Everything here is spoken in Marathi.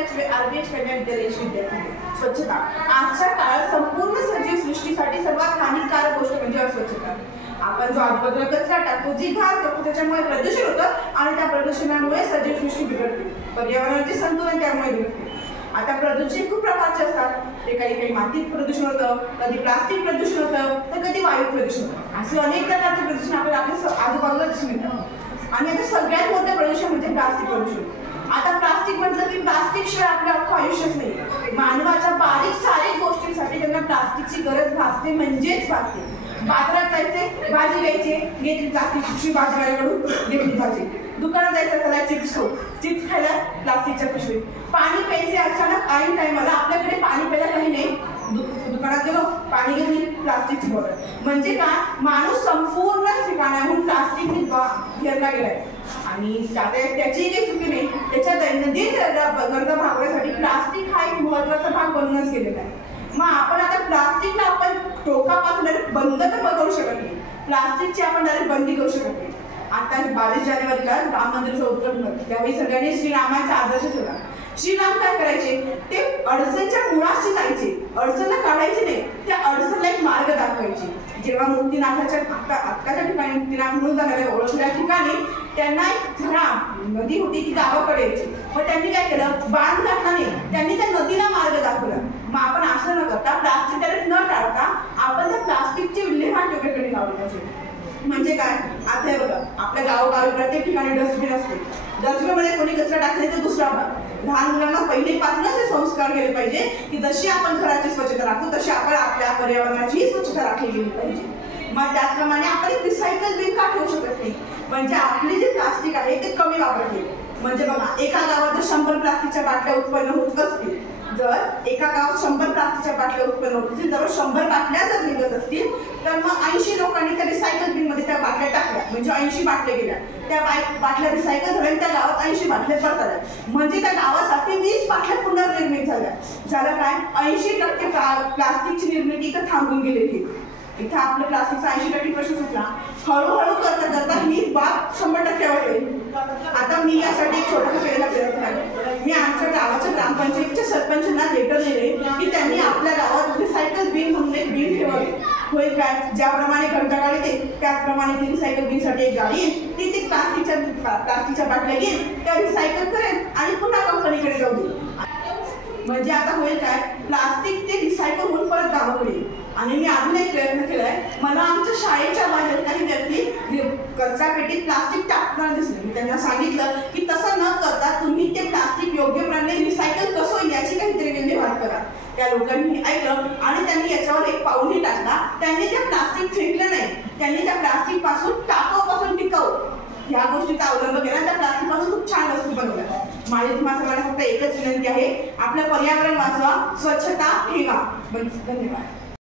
RBH कन्या विद्यालयाची विद्यार्थी। स्वच्छता आजच्या काळात संपूर्ण सजीव सृष्टीसाठी सर्वात हानिकारक गोष्ट म्हणजे अस्वच्छता। आपण जो आजूबाजूला कचरा टाकतो, जी घाण करतो, त्याच्यामुळे प्रदूषण होतं आणि त्या प्रदूषणामुळे सजीव सृष्टी बिघडते, पर्यावरणाचे संतुलन त्यामुळे बिघडते। आता प्रदूषण खूप प्रकारचे असतात, ते काही मातीत प्रदूषण होतं, कधी प्लास्टिक प्रदूषण होतं, तर कधी वायू प्रदूषण होतं। असे अनेक प्रकारचे प्रदूषण आपल्याला आपल्या आजूबाजूला दिसून येतात। आणि आता सगळ्यात मोठं प्रदूषण म्हणजे प्लास्टिक प्रदूषण। आता प्लास्टिक म्हटलं की प्लास्टिक शिवाय आपलं अख्खं आयुष्यच नाही। मानवाच्या बारीक सारीक गोष्टींसाठी त्यांना प्लास्टिकची गरज भासते म्हणजेच भासते। बाजारात जायचे, भाजी घ्यायची, घेतली प्लास्टिकची भाजीवाल्याकडून घेतली भाजी। दुकानात जायचं, त्याला चिप्स खाऊ, चिप्स खायला प्लास्टिकच्या पिशवीत। पाणी प्यायचे, अचानक ऐन टायमाला आपल्याकडे पाणी प्यायला काही नाही, दुकानात गेलो, पाणी घेतली, प्लास्टिकची बॉटल। म्हणजे काय, माणूस संपूर्ण ठिकाणाहून प्लास्टिकने घेरला गेलाय। आणि त्याची काही चुकी नाही, त्याच्या दैनंदिन गरजा भागवण्यासाठी प्लास्टिक हा एक महत्वाचा भाग बनूनच गेलेला आहे। मग आपण आता प्लास्टिकला आपण टोकापासून डायरेक्ट बंद तर करू शकत नाही, प्लास्टिकची आपण डायरेक्ट बंदी करू शकत नाही। आता 22 जानेवारीला राम मंदिराचं उद्घाटन होतं, त्यावेळी सगळ्यांनी श्रीरामाचा आदर्श ठेवला। श्रीराम काय करायचे, ते अडचणीच्या मुळाशी जायचे, अडचणला काढायचे नाही, त्या अडचणला एक मार्ग दाखवायचे। जेव्हा मुक्तीनाथाच्या आत्ताच्या ठिकाणी मुक्तीनाथ म्हणून जाणाऱ्या ओळखल्या ठिकाणी त्यांना एक झरा नदी होती, ती गावाकडे यायची। मग त्यांनी काय केलं, बांध घातला नाही, त्यांनी त्या नदीला मार्ग दाखवला। मग आपण असं न करता, प्लास्टिक डायरेक्ट न टाळता आपण त्या प्लास्टिकची विल्हेवाट योग्यकडे लावली पाहिजे। म्हणजे काय, आता हे बघा, आपल्या गावोगावी प्रत्येक ठिकाणी डस्टबिन असते, डस्टबिन मध्ये कोणी कचरा टाकले तर दुसरा भाग। लहान मुलांना पहिलेपासूनच हे संस्कार केले पाहिजे की जशी आपण घराची स्वच्छता राखतो तशी आपण आपल्या पर्यावरणाची स्वच्छता राखली गेली पाहिजे। मग त्याचप्रमाणे आपण एक रिसायकल बिन का ठेवू शकत नाही, म्हणजे आपले जे प्लास्टिक आहे ते कमी वापरले। म्हणजे बघा, एका गावात जर 100 प्लास्टिकच्या बाटल्या उत्पन्न होत असतील, जर एका गावात 100 प्लास्टिकच्या बाटल्या उत्पन्न होत असतील, जर 100 बाटल्या जर निघत असतील, तर मग 80 लोकांनी त्या रिसायकल बिन मध्ये त्या बाटल्या टाकल्या, म्हणजे 80 बाटल्या गेल्या, त्या बाटल्या रिसायकल झाल्या, त्या गावात 80 बाटल्या परत आल्या, म्हणजे त्या गावासाठी 20 बाटल्या पुनर्निर्मित झाल्या। झालं काय, 80% प्लास्टिकची निर्मिती इथं थांबून गेलेली। इथं आपलं प्लास्टिकचा 80% प्रश्न सुटला। हळूहळू करता करता ही बाब 100% होईल। आता मी यासाठी एक छोटासा प्रयत्न आहे, मी आमच्या गावाच्या ग्रामपंचायतीच्या सरपंचांना लेटर दिले की त्यांनी आपल्या गावात रिसायकल बिन म्हणून एक बिन ठेवावे। होईल काय, ज्याप्रमाणे घंटागाडी येते त्याचप्रमाणे ती रिसायकल बिनसाठी एक गाडी येईल, ती प्लास्टिकच्या बाटल्या घेईल, त्या रिसायकल करेल आणि पुन्हा कंपनीकडे जाऊ देईल। म्हणजे आता होईल काय, प्लास्टिक ते रिसायकल होऊन परत गावाकडे येईल। आणि मी अजून एक प्रयत्न केलाय, मला आमच्या शाळेच्या बाहेर काही व्यक्ती कचरा पेटीत प्लास्टिक टाकताना दिसले। मी त्यांना सांगितलं की तसं न करता तुम्ही ते प्लास्टिक योग्यप्रमाणे रिसायकल कसं होईल याची काहीतरी विल्हेवाट करा। त्या लोकांनी ऐकलं आणि त्यांनी याच्यावर एक पाऊलही टाकला। त्यांनी ते प्लास्टिक फेकलं नाही, त्यांनी त्या प्लास्टिक पासून टाकाऊपासून टिकाऊ ह्या गोष्टीचा अवलंब केला, त्या प्लास्टिक पासून खूप छान वस्तू बनवल्या। माझी तुम्हाला सगळ्यांना फक्त एकच विनंती आहे, आपलं पर्यावरण वाचवा, स्वच्छता ठेवा। धन्यवाद।